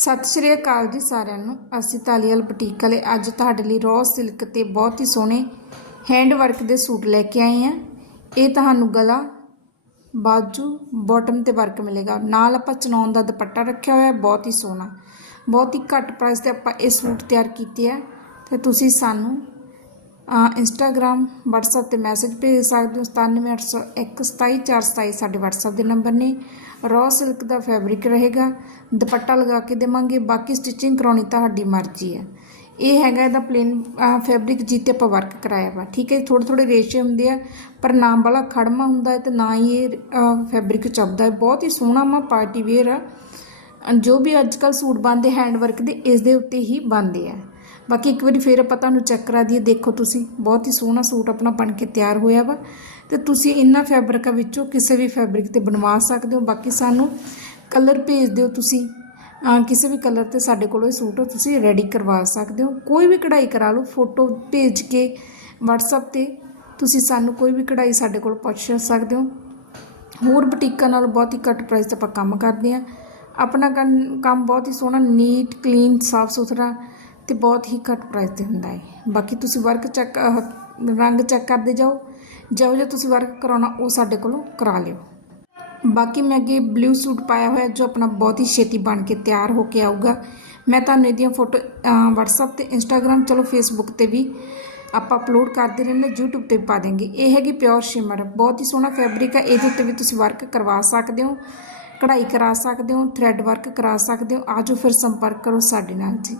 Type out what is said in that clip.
ਸਤਿ ਸ਼੍ਰੀ ਅਕਾਲ ਜੀ ਸਾਰਿਆਂ ਨੂੰ। ਅਸੀਂ ਤਾਲੀਵਾਲ ਬੁਟੀਕ ਵਾਲੇ ਅੱਜ ਤੁਹਾਡੇ ਲਈ ਰੋ ਸਿਲਕ ਤੇ ਬਹੁਤ ਹੀ ਸੋਹਣੇ ਹੈਂਡ ਵਰਕ ਦੇ ਸੂਟ ਲੈ ਕੇ ਆਏ ਆ ਇਹ ਤੁਹਾਨੂੰ ਗਲਾ, ਬਾਜੂ ਬਾਟਮ ਤੇ ਵਰਕ ਮਿਲੇਗਾ। ਨਾਲ ਆਪਾਂ ਚਨੌਨ ਦਾ ਦੁਪੱਟਾ ਰੱਖਿਆ ਹੋਇਆ, ਬਹੁਤ ਹੀ ਸੋਹਣਾ। ਬਹੁਤ ਹੀ ਘੱਟ ਪ੍ਰਾਈਸ ਤੇ ਆਪਾਂ ਇਹ ਸੂਟ ਤਿਆਰ ਕੀਤੇ ਆ। ਤੇ ਤੁਸੀਂ ਸਾਨੂੰ ਇੰਸਟਾਗ੍ਰam WhatsApp ਤੇ ਮੈਸੇਜ ਭੇਜ ਸਕਦੇ ਹੋ। 9780127427 ਸਾਡੇ WhatsApp ਦੇ ਨੰਬਰ ਨੇ। ਰॉ ਸਿਲਕ ਦਾ ਫੈਬਰਿਕ ਰਹੇਗਾ। ਦੁਪੱਟਾ ਲਗਾ ਕੇ ਦੇਵਾਂਗੇ। ਬਾਕੀ ਸਟਿਚਿੰਗ ਕਰਾਉਣੀ ਤੁਹਾਡੀ ਮਰਜ਼ੀ ਹੈ। ਇਹ ਹੈਗਾ ਇਹਦਾ ਪਲੇਨ ਫੈਬਰਿਕ ਜਿੱਤੇ ਆਪਾਂ ਵਰਕ ਕਰਾਇਆ ਵਾ। ਠੀਕ ਹੈ ਥੋੜੇ ਥੋੜੇ ਰੇਸ਼ੇ ਹੁੰਦੇ ਆ, ਪਰ ਨਾ ਵਾਲਾ ਖੜਮਾ ਹੁੰਦਾ ਹੈ ਤੇ ਨਾ ਹੀ ਇਹ ਫੈਬਰਿਕ ਚੁੱਭਦਾ ਹੈ। ਬਹੁਤ ਹੀ ਸੋਹਣਾ ਮਾ ਪਾਰਟੀ ਵੇਅਰ ਆ। ਜੋ ਵੀ ਅੱਜ ਕੱਲ ਸੂਟ ਬਣਦੇ ਹੈਂਡ ਵਰਕ ਦੇ, ਇਸ ਦੇ ਉੱਤੇ ਹੀ ਬਣਦੇ ਆ। ਬਾਕੀ ਇੱਕ ਵਾਰੀ ਫੇਰ ਆਪਾਂ ਤੁਹਾਨੂੰ ਚੈੱਕ ਕਰਾ ਦਈਏ। ਦੇਖੋ ਤੁਸੀਂ, ਬਹੁਤ ਹੀ ਸੋਹਣਾ ਸੂਟ ਆਪਣਾ ਬਣ ਕੇ ਤਿਆਰ ਹੋਇਆ ਵਾ। ਤੇ ਤੁਸੀਂ ਇਹਨਾਂ ਫੈਬਰਿਕਾਂ ਵਿੱਚੋਂ ਕਿਸੇ ਵੀ ਫੈਬਰਿਕ ਤੇ ਬਣਵਾ ਸਕਦੇ ਹੋ। ਬਾਕੀ ਸਾਨੂੰ ਕਲਰ ਭੇਜ ਦਿਓ ਤੁਸੀਂ। ਕਿਸੇ ਵੀ ਕਲਰ ਤੇ ਸਾਡੇ ਕੋਲੋਂ ਇਹ ਸੂਟ ਤੁਸੀਂ ਰੈਡੀ ਕਰਵਾ ਸਕਦੇ ਹੋ। ਕੋਈ ਵੀ ਕਢਾਈ ਕਰਾ ਲਓ ਫੋਟੋ ਭੇਜ ਕੇ WhatsApp ਤੇ ਤੁਸੀਂ ਸਾਨੂੰ ਕੋਈ ਵੀ ਕਢਾਈ ਸਾਡੇ ਕੋਲ ਪੁੱਛ ਸਕਦੇ ਹੋ। ਹੋਰ ਬੁਟੀਕਾਂ ਨਾਲ ਬਹੁਤ ਹੀ ਘੱਟ ਪ੍ਰਾਈਸ ਤੇ ਆਪਾਂ ਕੰਮ ਕਰਦੇ ਆ ਆਪਣਾ ਕੰਮ ਕੰਮ ਬਹੁਤ ਹੀ ਸੋਹਣਾ ਨੀਟ ਕਲੀਨ ਸਾਫ਼ ਸੁਥਰਾ ਤੇ ਬਹੁਤ ਹੀ ਘੱਟ ਪ੍ਰਾਈਸ ਤੇ ਹੁੰਦਾ ਹੈ। ਬਾਕੀ ਤੁਸੀਂ ਵਰਕ ਚੈੱਕ ਰੰਗ ਚੈੱਕ ਕਰਦੇ ਜਾਓ। ਜਿਹੋ ਜਿਹਾ ਤੁਸੀਂ ਵਰਕ ਕਰਾਉਣਾ, ਉਹ ਸਾਡੇ ਕੋਲੋਂ ਕਰਾ ਲਿਓ। ਬਾਕੀ ਮੈਂ ਅੱਗੇ ਬਲੂ ਸੂਟ ਪਾਇਆ ਹੋਇਆ, ਜੋ ਆਪਣਾ ਬਹੁਤ ਹੀ ਛੇਤੀ ਬਣ ਕੇ ਤਿਆਰ ਹੋ ਕੇ ਆਊਗਾ। ਮੈਂ ਤੁਹਾਨੂੰ ਇਹਦੀਆਂ ਫੋਟੋ WhatsApp ਤੇ Instagram, ਚਲੋ Facebook ਤੇ ਵੀ ਆਪਾਂ ਅਪਲੋਡ ਕਰਦੇ ਰਹਿੰਦੇ, YouTube ਤੇ ਵੀ ਪਾ ਦੇਂਗੇ ਇਹ ਹੈਗੀ ਪਿਓਰ ਸ਼ਿਮਰ ਬਹੁਤ ਹੀ ਸੋਹਣਾ ਫੈਬਰਿਕ ਹੈ ਇਹਦੇ ਉੱਤੇ ਵੀ ਤੁਸੀਂ ਵਰਕ ਕਰਵਾ ਸਕਦੇ ਹੋ, ਕਢਾਈ ਕਰਾ ਸਕਦੇ ਹੋ ਥ੍ਰੈਡ ਵਰਕ ਕਰਾ ਸਕਦੇ ਹੋ। ਆਜੋ ਫਿਰ ਸੰਪਰਕ ਕਰੋ ਸਾਡੇ ਨਾਲ ਜੀ।